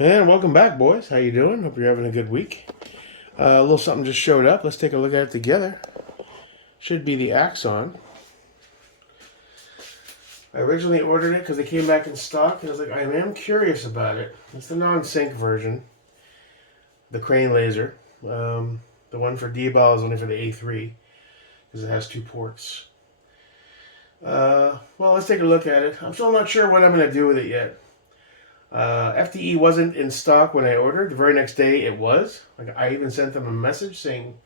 And welcome back, boys. How you doing? Hope you're having a good week. A little something just showed up. Let's take a look at it together. Should be the Axon. I originally ordered it because they came back in stock, and I was like, I am curious about it. It's the non-sync version, the crane laser. The one for D-Ball is only for the A3 because it has 2 ports. Well, let's take a look at it. I'm still not sure what I'm going to do with it yet. FTE wasn't in stock when I ordered. The very next day it was. Like, I even sent them a message saying,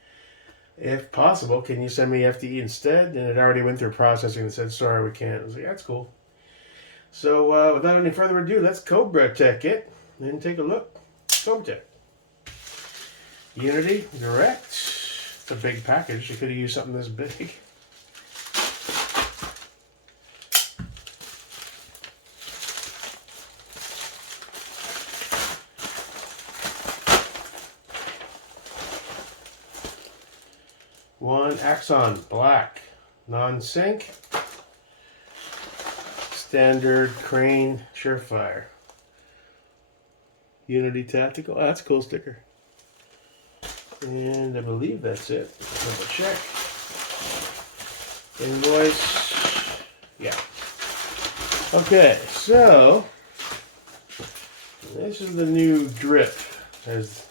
if possible, can you send me FTE instead? And it already went through processing and said, sorry, we can't. I was like, that's cool. So without any further ado, let's Cobra Tech it and take a look. Cobra Tech. Unity, direct. It's a big package. You could have used something this big. One Axon black, non-sync, standard crane Surefire. Unity Tactical. Oh, that's a cool sticker. And I believe that's it. Double check. Invoice. Yeah. Okay, so this is the new drip. As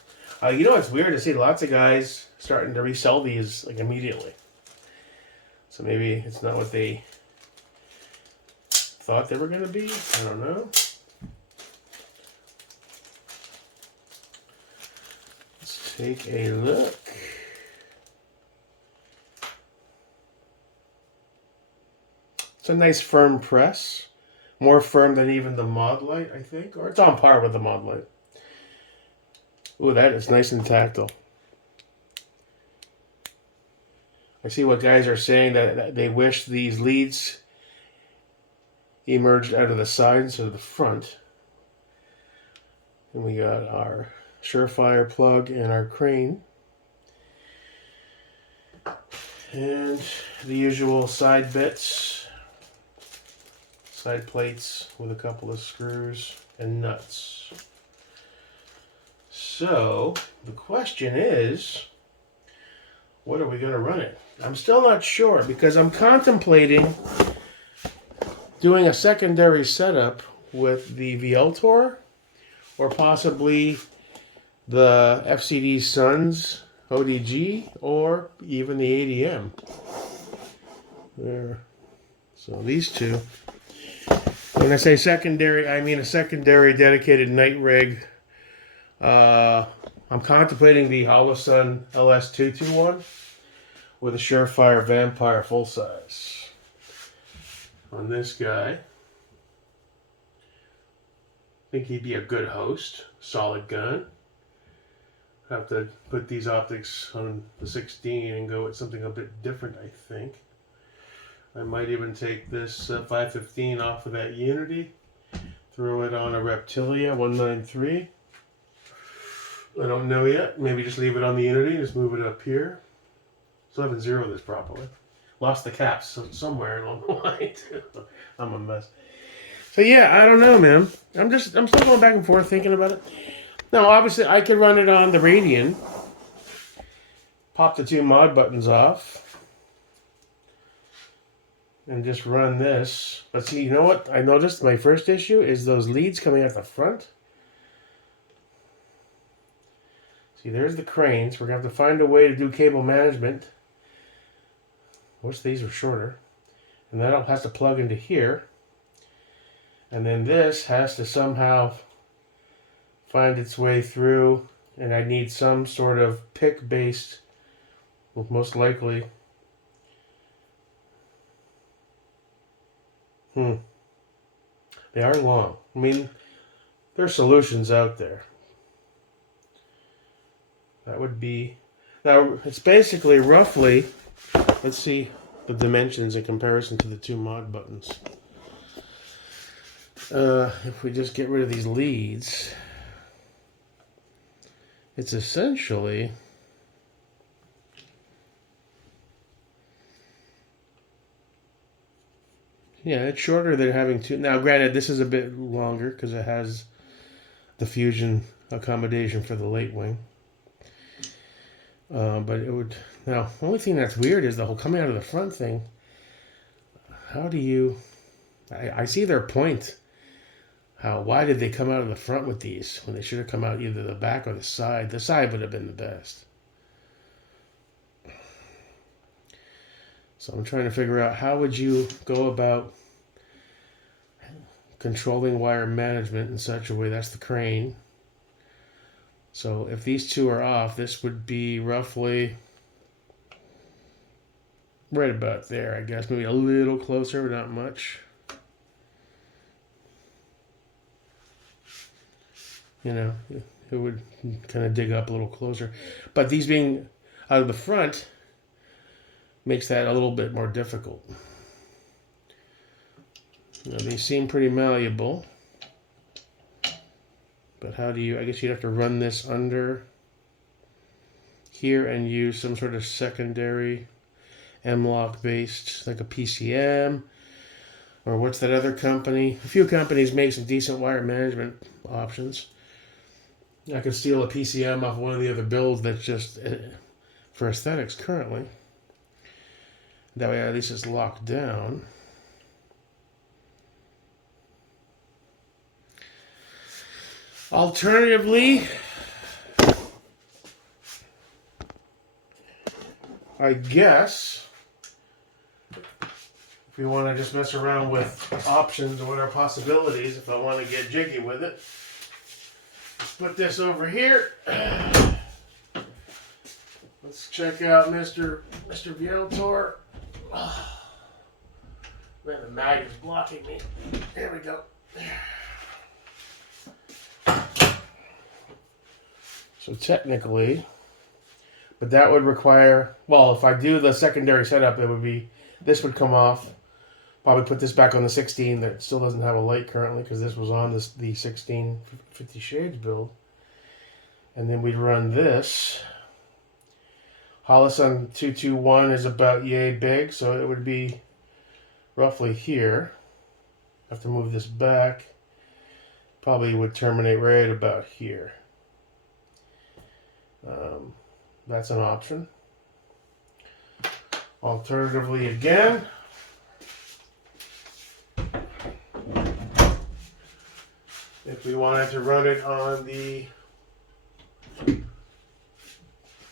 you know, it's weird to see lots of guys starting to resell these like immediately. So maybe it's not what they thought they were going to be. I don't know. Let's take a look. It's a nice firm press. More firm than even the Mod Light, I think. Or it's on par with the Mod Light. Ooh, that is nice and tactile. I see what guys are saying that they wish these leads emerged out of the side instead of the front. And we got our Surefire plug and our crane. And the usual side bits, side plates with a couple of screws and nuts. So the question is, what are we going to run it? I'm still not sure because I'm contemplating doing a secondary setup with the VLTOR or possibly the FCD Suns ODG or even the ADM. There. So these two. When I say secondary, I mean a secondary dedicated night rig. I'm contemplating the Holosun LS221 with a Surefire Vampire full size. On this guy, I think he'd be a good host. Solid gun. Have to put these optics on the 16 and go with something a bit different, I think. I might even take this 515 off of that Unity, throw it on a Reptilia 193. I don't know yet. Maybe just leave it on the Unity, just move it up here. Still haven't zeroed this properly. Lost the caps somewhere along the line too. I'm a mess. So yeah, I don't know, man. I'm still going back and forth thinking about it. Now, obviously, I could run it on the Radian. Pop the 2 mod buttons off. And just run this. But see, you know what? I noticed my first issue is those leads coming out the front. See, there's the cranes. We're going to have to find a way to do cable management. Wish these were shorter. And that has to plug into here. And then this has to somehow find its way through. And I need some sort of pick-based, well, most likely. They are long. I mean, there are solutions out there. That would be... Now, it's basically roughly... Let's see the dimensions in comparison to the 2 mod buttons. If we just get rid of these leads, it's essentially... Yeah, it's shorter than having 2. Now, granted, this is a bit longer because it has the fusion accommodation for the late wing. But it would, now, the only thing that's weird is the whole coming out of the front thing. How do you, I see their point. Why did they come out of the front with these when they should have come out either the back or the side? The side would have been the best. So I'm trying to figure out how would you go about controlling wire management in such a way. That's the crane. So if these two are off, this would be roughly right about there, I guess. Maybe a little closer, but not much. You know, it would kind of dig up a little closer. But these being out of the front makes that a little bit more difficult. Now, they seem pretty malleable. But how do you, I guess you'd have to run this under here and use some sort of secondary M-lock based, like a PCM, or what's that other company? A few companies make some decent wire management options. I could steal a PCM off one of the other builds that's just for aesthetics currently. That way at least it's locked down. Alternatively, I guess if we want to just mess around with options or what are possibilities, if I want to get jiggy with it, let's put this over here. Let's check out Mr. Viator. Oh, man, the mag is blocking me. There we go. So technically, but that would require, well, if I do the secondary setup, it would be, this would come off. Probably put this back on the 16 that still doesn't have a light currently because this was on the 1650 Shades build. And then we'd run this. Holosun 221 is about yay big, so it would be roughly here. Have to move this back. Probably would terminate right about here. That's an option. Alternatively, again, if we wanted to run it on the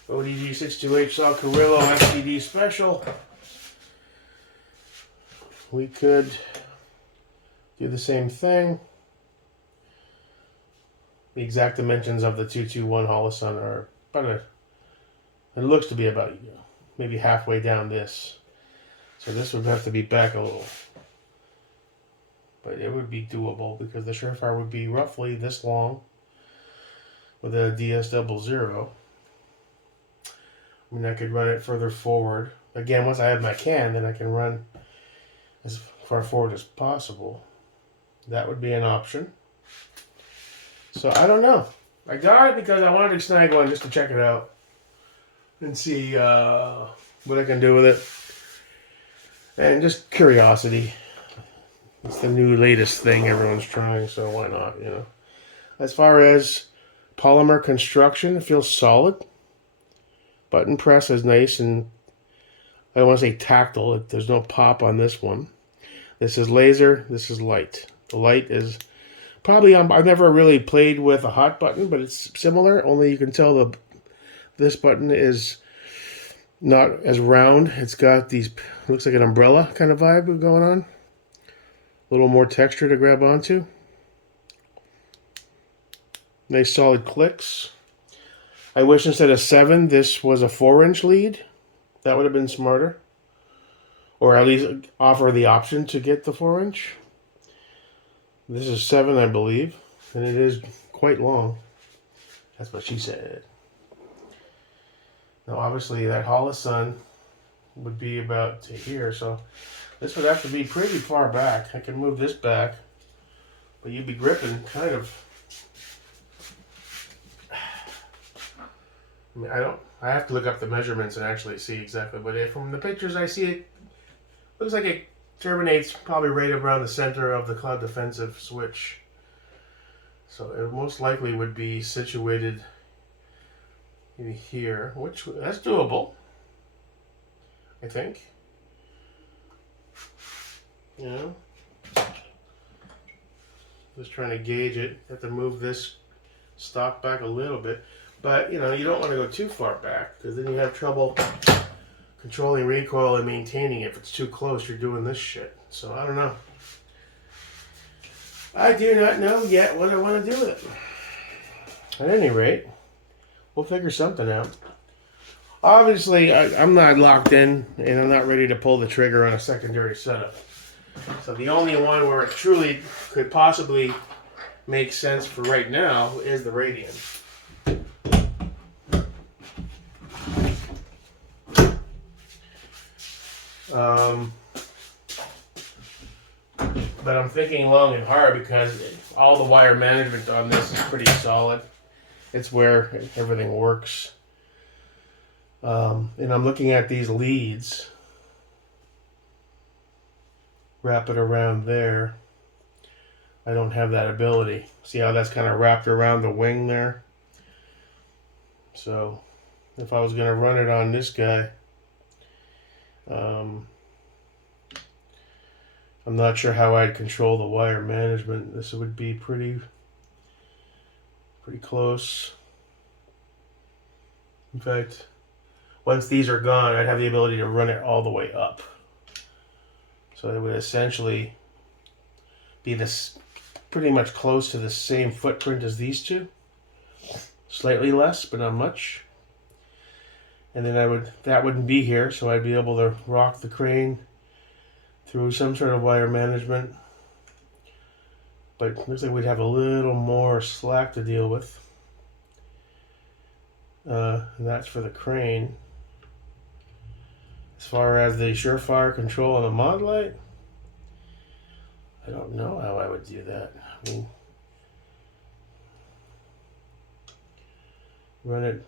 ODG628 Saw Carrillo STD Special, we could do the same thing. The exact dimensions of the 221 Holosun are about it looks to be about maybe halfway down this. So this would have to be back a little. But it would be doable because the Surefire would be roughly this long with a DS00. I mean, I could run it further forward. Again, once I have my can, then I can run as far forward as possible. That would be an option. So I don't know. I got it because I wanted to snag one just to check it out and see what I can do with it. And just curiosity. It's the new latest thing everyone's trying, so why not, you know. As far as polymer construction, it feels solid. Button press is nice and I don't want to say tactile. There's no pop on this one. This is laser, this is light. The light is probably, I've never really played with a hot button, but it's similar, only you can tell this button is not as round. It's got these, looks like an umbrella kind of vibe going on. A little more texture to grab onto. Nice solid clicks. I wish instead of 7, this was a 4-inch lead. That would have been smarter. Or at least offer the option to get the 4-inch. This is 7, I believe. And it is quite long. That's what she said. Now, obviously, that Holosun would be about to here, so this would have to be pretty far back. I can move this back, but you'd be gripping kind of. I mean, I have to look up the measurements and actually see exactly, but from the pictures I see, it looks like it terminates probably right around the center of the Cloud Defensive switch. So it most likely would be situated in here, which that's doable, I think. You know, just trying to gauge it. Have to move this stock back a little bit, but you know, you don't want to go too far back because then you have trouble controlling recoil and maintaining it. If it's too close, you're doing this shit. So I don't know. I do not know yet what I want to do with it. At any rate, we'll figure something out. Obviously, I'm not locked in, and I'm not ready to pull the trigger on a secondary setup. So the only one where it truly could possibly make sense for right now is the Radian. But I'm thinking long and hard because all the wire management on this is pretty solid. It's where everything works. And I'm looking at these leads. Wrap it around there. I don't have that ability. See how that's kind of wrapped around the wing there? So if I was going to run it on this guy, I'm not sure how I'd control the wire management. This would be pretty close. In fact, once these are gone, I'd have the ability to run it all the way up. So it would essentially be this pretty much close to the same footprint as these two. Slightly less, but not much. And then that wouldn't be here, so I'd be able to rock the crane through some sort of wire management. But it looks like we'd have a little more slack to deal with. And that's for the crane. As far as the Surefire control on the mod light, I don't know how I would do that. I mean, run it,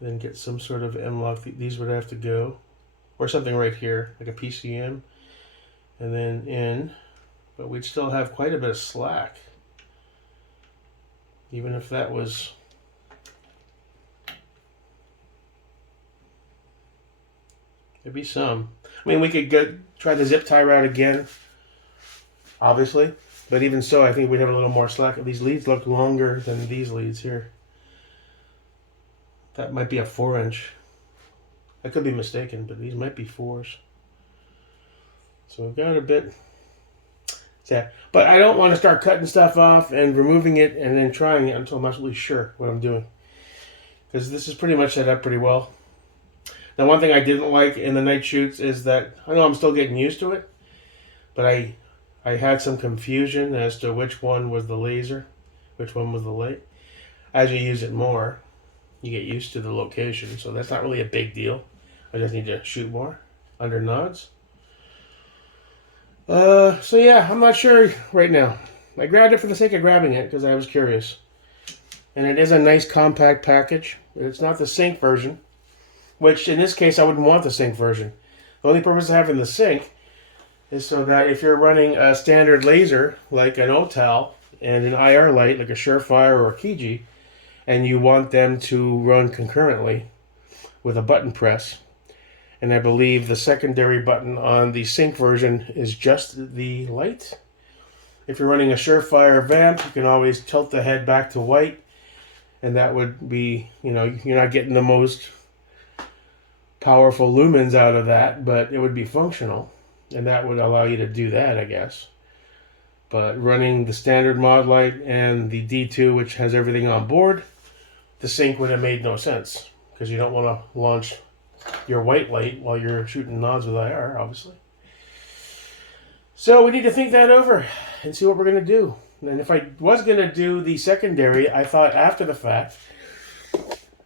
then get some sort of M-lock. These would have to go, or something right here, like a PCM, and then in, but we'd still have quite a bit of slack, even if that was there'd be some. I mean, we could try the zip tie route again, obviously. But even so, I think we'd have a little more slack. These leads look longer than these leads here. That might be a 4-inch. I could be mistaken, but these might be 4s. So we've got a bit. Yeah. But I don't want to start cutting stuff off and removing it and then trying it until I'm absolutely sure what I'm doing. Because this is pretty much set up pretty well. Now, one thing I didn't like in the night shoots is that, I know I'm still getting used to it, but I had some confusion as to which one was the laser, which one was the light. As you use it more, you get used to the location, so that's not really a big deal. I just need to shoot more under nods. So yeah, I'm not sure right now. I grabbed it for the sake of grabbing it because I was curious. And it is a nice compact package. It's not the sync version, which in this case I wouldn't want the sync version. The only purpose of having the sync is so that if you're running a standard laser like an OTAL and an IR light like a Surefire or a Kiji, and you want them to run concurrently with a button press, and I believe the secondary button on the sync version is just the light. If you're running a Surefire vamp, you can always tilt the head back to white, and that would be, you know, you're not getting the most powerful lumens out of that, but it would be functional, and that would allow you to do that, I guess. But running the standard mod light and the D2, which has everything on board, the sync would have made no sense, because you don't want to launch your white light while you're shooting nods with IR, obviously. So we need to think that over and see what we're going to do. And if I was going to do the secondary, I thought after the fact,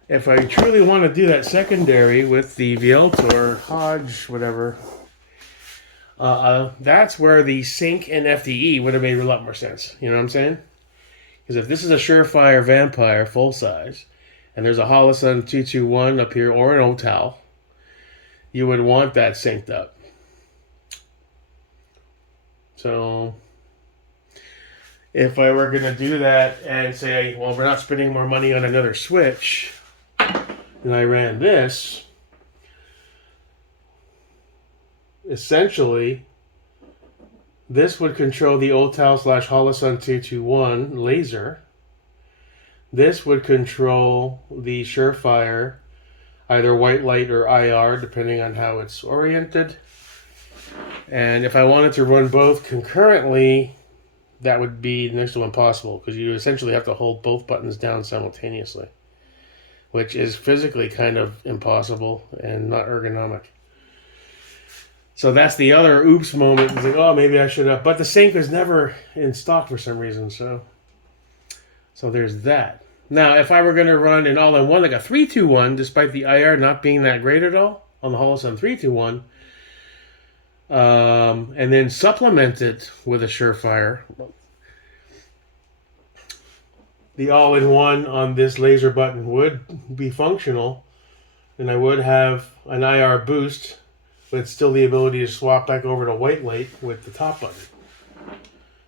if I truly want to do that secondary with the Vieltor, Hodge, whatever, that's where the sync and FDE would have made a lot more sense. You know what I'm saying? Because if this is a Surefire Vampire full size, and there's a Holosun 221 up here, or an OTAL, you would want that synced up. So if I were going to do that and say, well, we're not spending more money on another switch, and I ran this, essentially, this would control the OTAL/Holosun 221 laser. This would control the Surefire, either white light or IR, depending on how it's oriented. And if I wanted to run both concurrently, that would be next to impossible, because you essentially have to hold both buttons down simultaneously, which is physically kind of impossible and not ergonomic. So that's the other oops moment. It's like, oh, maybe I should have. But the sync was never in stock for some reason. So there's that. Now, if I were going to run an all-in-one, like a 321, despite the IR not being that great at all on the Holosun 321, and then supplement it with a Surefire, the all-in-one on this laser button would be functional, and I would have an IR boost, but still the ability to swap back over to white light with the top button.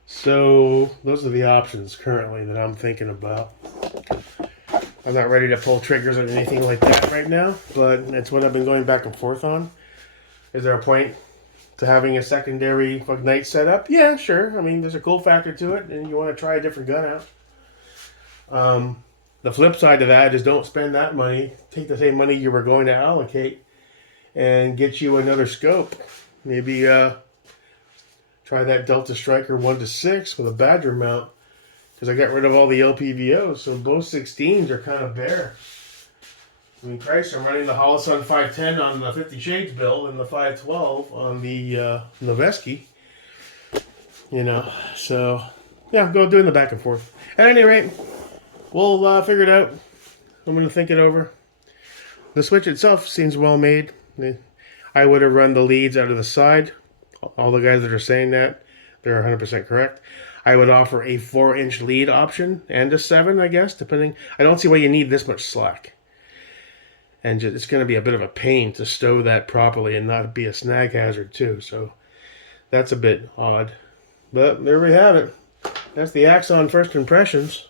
So those are the options currently that I'm thinking about. I'm not ready to pull triggers on anything like that right now, but it's what I've been going back and forth on. Is there a point to having a secondary night setup? Yeah, sure. I mean, there's a cool factor to it, and you want to try a different gun out. The flip side of that is don't spend that money. Take the same money you were going to allocate and get you another scope. Maybe try that Delta Striker 1-6 with a Badger mount, because I got rid of all the LPVOs, so both 16s are kind of bare. I mean, Christ, I'm running the Holosun 510 on the 50 Shades build and the 512 on the Noveski. You know, so yeah, go doing the back and forth. At any rate, we'll figure it out. I'm going to think it over. The switch itself seems well made. I would have run the leads out of the side. All the guys that are saying that, they're 100% correct. I would offer a 4-inch lead option and a 7, I guess, depending. I don't see why you need this much slack. And just, it's going to be a bit of a pain to stow that properly and not be a snag hazard too. So that's a bit odd. But there we have it. That's the Axon first impressions.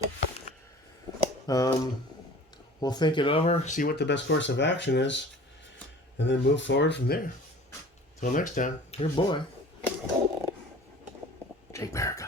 We'll think it over, see what the best course of action is, and then move forward from there. Till next time, your boy, Jake America.